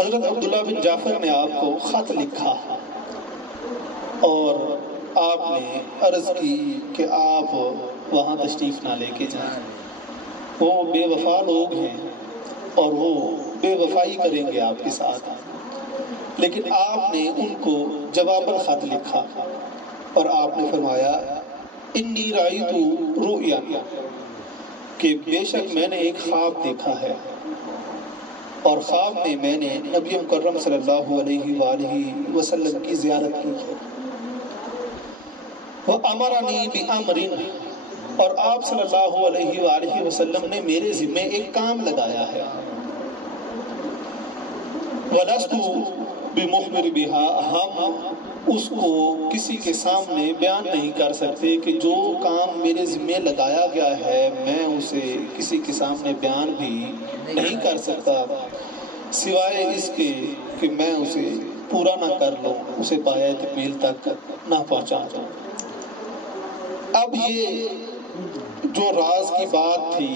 حضرت عبداللہ بن جعفر نے آپ کو خط لکھا اور آپ نے عرض کی کہ آپ وہاں تشریف نہ لے کے جائیں، وہ بے وفا لوگ ہیں اور وہ بے وفائی کریں گے آپ کے ساتھ۔ لیکن آپ نے ان کو جواب الخط لکھا اور آپ نے فرمایا انی رأیت رؤیا، کہ بے شک میں نے ایک خواب دیکھا ہے، اور خواب میں میں نے نبی مکرم صلی اللہ علیہ وآلہ وسلم کی زیارت کی ہے۔ وَأَمَرَنِي بِأَمْرٍ، اور آپ صلی اللہ علیہ وآلہ وسلم نے میرے ذمہ ایک کام لگایا ہے۔ وَلَسْتُ بِمُخْبِرِ بِهَا، ہم اس کو کسی کے سامنے بیان نہیں کر سکتے کہ جو کام میرے ذمہ لگایا گیا ہے میں اسے کسی کے سامنے بیان بھی نہیں کر سکتا سوائے اس کے کہ میں اسے پورا نہ کر لوں، اسے پایہ تکمیل تک نہ پہنچا دوں۔ اب یہ جو راز کی بات تھی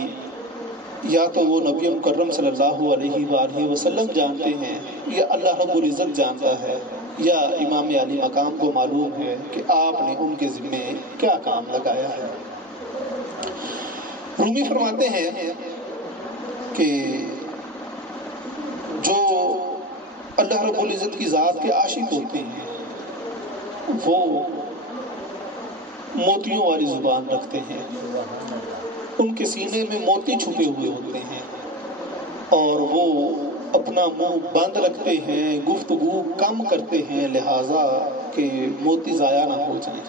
یا تو وہ نبی مکرم صلی اللہ علیہ وآلہ وسلم جانتے ہیں یا اللہ رب العزت جانتا ہے، یا امام علی مقام کو معلوم ہے کہ آپ نے ان کے ذمہ کیا کام لگایا ہے۔ رومی فرماتے ہیں کہ جو اللہ رب العزت کی ذات کے عاشق ہوتے ہیں وہ موتیوں والی زبان رکھتے ہیں، ان کے سینے میں موتی چھپے ہوئے ہوتے ہیں اور وہ اپنا منہ بند رکھتے ہیں، گفتگو کم کرتے ہیں لہٰذا کہ موتی ضائع نہ ہو جائیں،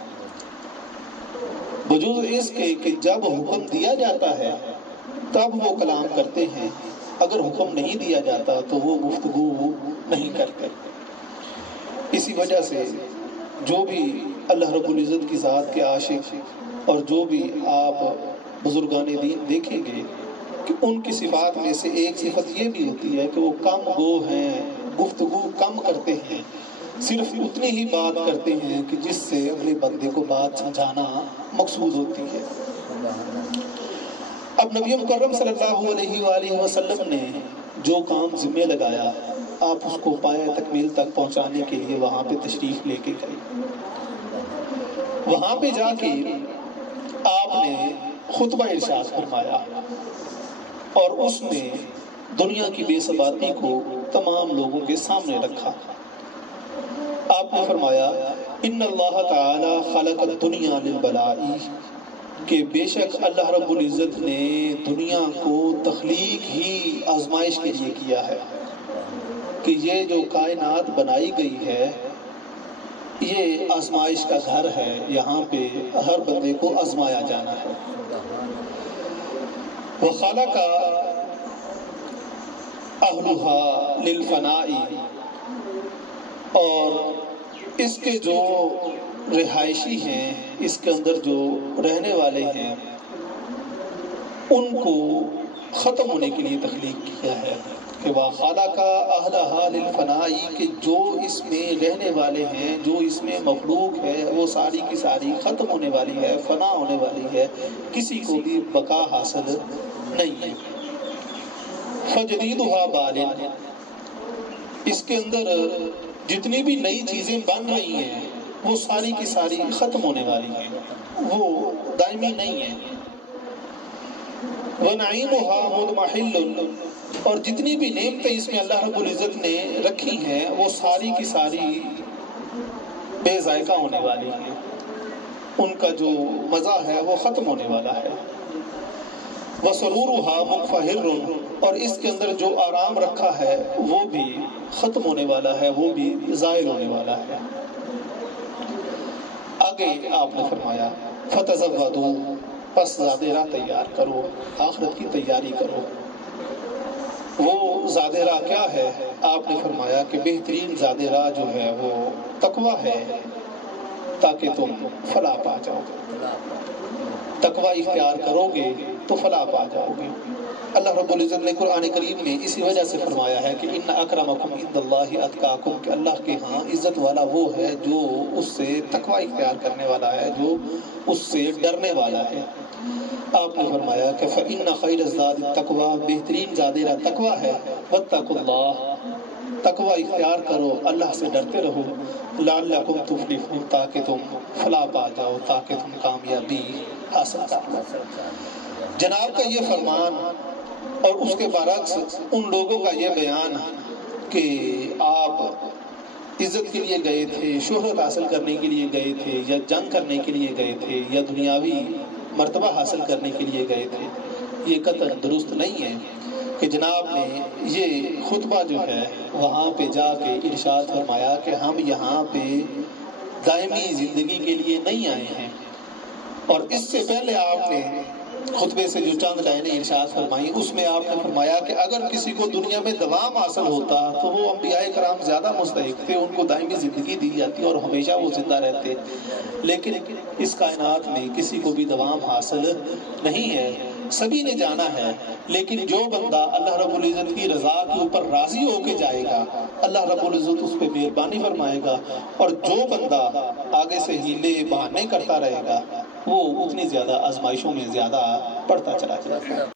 بجوز اس کے کہ جب حکم دیا جاتا ہے تب وہ کلام کرتے ہیں، اگر حکم نہیں دیا جاتا تو وہ گفتگو نہیں کرتے۔ اسی وجہ سے جو بھی اللہ رب العزت کی ذات کے عاشق اور جو بھی آپ بزرگان دین دیکھیں گے کہ ان کی صفات میں سے ایک صفت یہ بھی ہوتی ہے کہ وہ کم گو ہیں، گفتگو کم کرتے ہیں، صرف اتنی ہی بات کرتے ہیں کہ جس سے اگلے بندے کو بات سمجھانا مقصود ہوتی ہے۔ اب نبی مکرم صلی اللہ علیہ وآلہ وسلم نے جو کام ذمہ لگایا آپ اس کو پایہ تکمیل تک پہنچانے کے لیے وہاں پہ تشریف لے کے گئے۔ وہاں پہ جا کے آپ نے خطبہ ارشاد فرمایا اور اس میں دنیا کی بے ثباتی کو تمام لوگوں کے سامنے رکھا۔ آپ نے فرمایا ان اللہ تعالی خلق الدنیا للبلاء، کہ بے شک اللہ رب العزت نے دنیا کو تخلیق ہی آزمائش کے لیے کیا ہے، کہ یہ جو کائنات بنائی گئی ہے یہ آزمائش کا گھر ہے، یہاں پہ ہر بندے کو آزمایا جانا ہے۔ وَخَلَقَ أَهْلُهَا لِلْفَنَاءِ، اور اس کے جو رہائشی ہیں، اس کے اندر جو رہنے والے ہیں ان کو ختم ہونے کے لیے تخلیق کیا ہے کہ وَخَلَقَ أَهْلَهَا لِلْفَنَاءِ، کہ جو اس میں رہنے والے ہیں، جو اس میں مخلوق ہے وہ ساری کی ساری ختم ہونے والی ہے، فنا ہونے والی ہے، کسی کو بھی بقا حاصل نہیں ہے۔ فَجَدِيدُهَا بَالٍ، اس کے اندر جتنی بھی نئی چیزیں بن رہی ہیں وہ ساری کی ساری ختم ہونے والی ہیں، وہ دائمی نہیں ہیں۔ وَنَعِيمُهَا مُضْمَحِلٌ، اور جتنی بھی نعمتیں اس میں اللہ رب العزت نے رکھی ہیں وہ ساری کی ساری بے ذائقہ ہونے والی ہیں، ان کا جو مزہ ہے وہ ختم ہونے والا ہے۔ وَسُرُورُهَا مُنْفَحِرٌ، اور اس کے اندر جو آرام رکھا ہے وہ بھی ختم ہونے والا ہے، وہ بھی زائل ہونے والا ہے۔ آگے آپ نے فرمایا فَتَزَوَّدُوا، پس زادِ راہ تیار کرو، آخرت کی تیاری کرو۔ وہ زادِ راہ کیا ہے؟ آپ نے فرمایا کہ بہترین زادِ راہ جو ہے وہ تقوی ہے، تاکہ تم فلاح پا جاؤ۔ تقوی اختیار کرو گے تو فلاح پا جاؤ گے۔ اللہ رب العزت نے قرآن کریم میں اسی وجہ سے فرمایا ہے کہ ان اکرمکم عند اللہ اتقاکم، کہ اللہ کے ہاں عزت والا وہ ہے جو اس سے تقوی اختیار کرنے والا ہے، جو اس سے ڈرنے والا ہے۔ آپ نے فرمایا کہ فإن خیر الزاد التقوی، بہترین زادیرہ تقوی ہے، واتقوا اللہ، تقوی اختیار کرو، اللہ سے ڈرتے رہو، لعلکم تفلحون، تاکہ تم فلاح پا جاؤ، تاکہ تم کامیابی حاصل کرو۔ جناب کا یہ فرمان اور اس کے برعکس ان لوگوں کا یہ بیان کہ آپ عزت کے لیے گئے تھے، شہرت حاصل کرنے کے لیے گئے تھے، یا جنگ کرنے کے لیے گئے تھے، یا دنیاوی مرتبہ حاصل کرنے کے لیے گئے تھے، یہ قطعاً درست نہیں ہے کہ جناب نے یہ خطبہ جو ہے وہاں پہ جا کے ارشاد فرمایا کہ ہم یہاں پہ دائمی زندگی کے لیے نہیں آئے ہیں۔ اور اس سے پہلے آپ نے خطبے سے جو چند لائنیں ارشاد فرمائیں، اس میں آپ نے فرمایا کہ اگر کسی کو دنیا میں دوام حاصل ہوتا تو وہ انبیاء کرام زیادہ مستحق تھے، ان کو دائمی زندگی دی جاتی اور ہمیشہ وہ زندہ رہتے، لیکن اس کائنات میں کسی کو بھی دوام حاصل نہیں ہے، سبھی نے جانا ہے، لیکن جو بندہ اللہ رب العزت کی رضا کے اوپر راضی ہو کے جائے گا، اللہ رب العزت اس پہ مہربانی فرمائے گا، اور جو بندہ آگے سے ہیلے بہانے کرتا رہے گا وہ اتنی زیادہ آزمائشوں میں زیادہ پڑتا چلا جائے گا۔